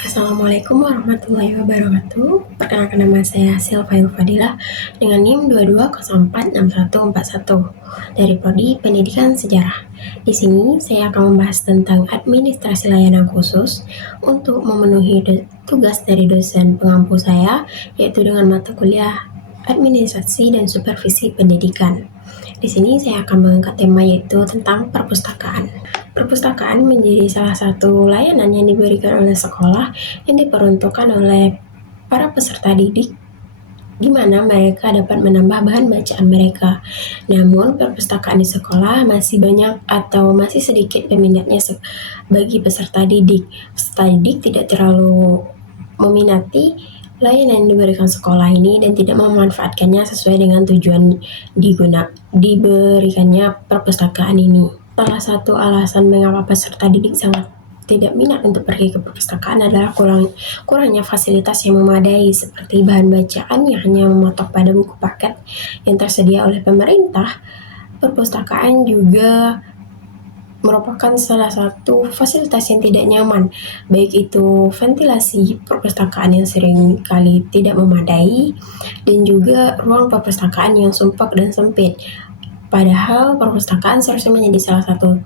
Assalamualaikum warahmatullahi wabarakatuh. Perkenalkan, nama saya Silvail Fadilah dengan NIM 22046141 dari Prodi Pendidikan Sejarah. Di sini saya akan membahas tentang administrasi layanan khusus untuk memenuhi tugas dari dosen pengampu saya, yaitu dengan mata kuliah Administrasi dan Supervisi Pendidikan. Di sini saya akan mengangkat tema yaitu tentang perpustakaan. Perpustakaan menjadi salah satu layanan yang diberikan oleh sekolah yang diperuntukkan oleh para peserta didik, di mana mereka dapat menambah bahan bacaan mereka. Namun, perpustakaan di sekolah masih banyak atau masih sedikit peminatnya bagi peserta didik. Peserta didik tidak terlalu meminati layanan yang diberikan sekolah ini dan tidak memanfaatkannya sesuai dengan tujuan diberikannya perpustakaan ini. Salah satu alasan mengapa peserta didik sangat tidak minat untuk pergi ke perpustakaan adalah kurangnya fasilitas yang memadai, seperti bahan bacaan yang hanya mematok pada buku paket yang tersedia oleh pemerintah. Perpustakaan juga merupakan salah satu fasilitas yang tidak nyaman, baik itu ventilasi perpustakaan yang sering kali tidak memadai, dan juga ruang perpustakaan yang sumpek dan sempit. Padahal perpustakaan seharusnya menjadi salah satu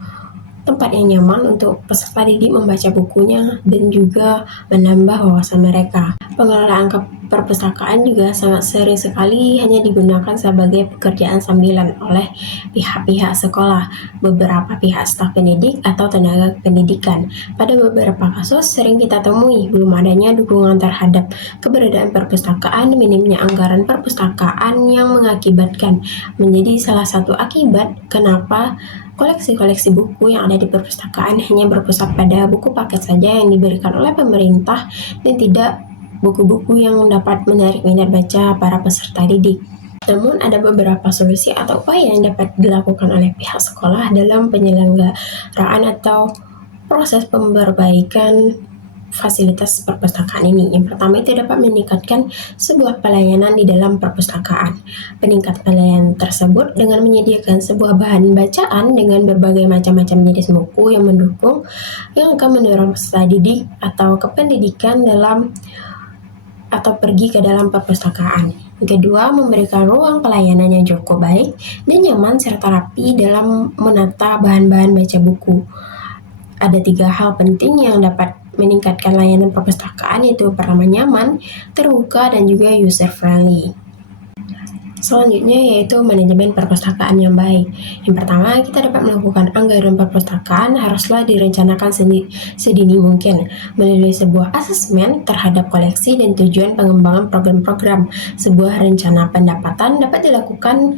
tempat yang nyaman untuk peserta didik membaca bukunya dan juga menambah wawasan mereka. Pengelolaan perpustakaan juga sangat sering sekali hanya digunakan sebagai pekerjaan sambilan oleh pihak-pihak sekolah, beberapa pihak staf pendidik atau tenaga pendidikan. Pada beberapa kasus sering kita temui belum adanya dukungan terhadap keberadaan perpustakaan, minimnya anggaran perpustakaan yang mengakibatkan menjadi salah satu akibat kenapa koleksi-koleksi buku yang ada di perpustakaan hanya berpusat pada buku paket saja yang diberikan oleh pemerintah dan tidak buku-buku yang dapat menarik minat baca para peserta didik. Namun ada beberapa solusi atau upaya yang dapat dilakukan oleh pihak sekolah dalam penyelenggaraan atau proses pemberbaikan fasilitas perpustakaan ini. Yang pertama itu dapat meningkatkan sebuah pelayanan di dalam perpustakaan. Peningkatan pelayanan tersebut dengan menyediakan sebuah bahan bacaan dengan berbagai macam-macam jenis buku yang mendukung, yang akan mendorong peserta didik atau kependidikan dalam atau pergi ke dalam perpustakaan. Yang kedua, memberikan ruang pelayanan yang cukup baik dan nyaman serta rapi dalam menata bahan-bahan baca buku. Ada 3 hal penting yang dapat meningkatkan layanan perpustakaan, yaitu pertama nyaman, terbuka, dan juga user friendly. Selanjutnya yaitu manajemen perpustakaan yang baik. Yang pertama, kita dapat melakukan anggaran perpustakaan haruslah direncanakan sedini mungkin melalui sebuah asesmen terhadap koleksi dan tujuan pengembangan program-program. Sebuah rencana pendapatan dapat dilakukan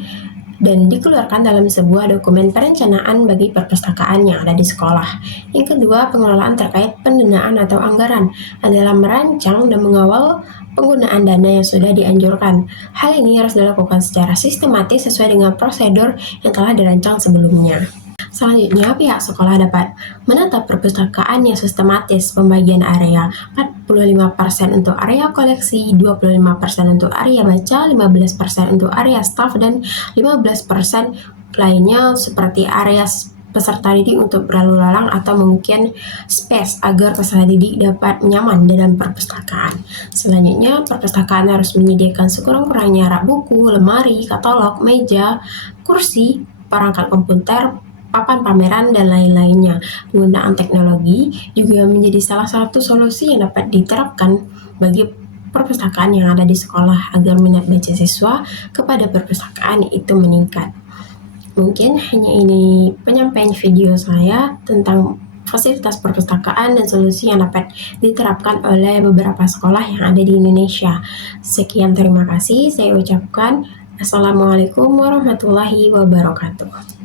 dan dikeluarkan dalam sebuah dokumen perencanaan bagi perpustakaan yang ada di sekolah. Yang kedua, pengelolaan terkait pendanaan atau anggaran adalah merancang dan mengawal penggunaan dana yang sudah dianjurkan. Hal ini harus dilakukan secara sistematis sesuai dengan prosedur yang telah dirancang sebelumnya. Selanjutnya, pihak sekolah dapat menata perpustakaan yang sistematis, pembagian area 45% untuk area koleksi, 25% untuk area baca, 15% untuk area staff, dan 15% lainnya seperti area peserta didik untuk berlalu lalang atau mungkin space agar peserta didik dapat nyaman dalam perpustakaan. Selanjutnya, perpustakaan harus menyediakan sekurang-kurangnya rak buku, lemari, katalog, meja, kursi, perangkat komputer, papan pameran, dan lain-lainnya. Penggunaan teknologi juga menjadi salah satu solusi yang dapat diterapkan bagi perpustakaan yang ada di sekolah agar minat baca siswa kepada perpustakaan itu meningkat. Mungkin hanya ini penyampaian video saya tentang fasilitas perpustakaan dan solusi yang dapat diterapkan oleh beberapa sekolah yang ada di Indonesia. Sekian, terima kasih. Saya ucapkan Assalamualaikum warahmatullahi wabarakatuh.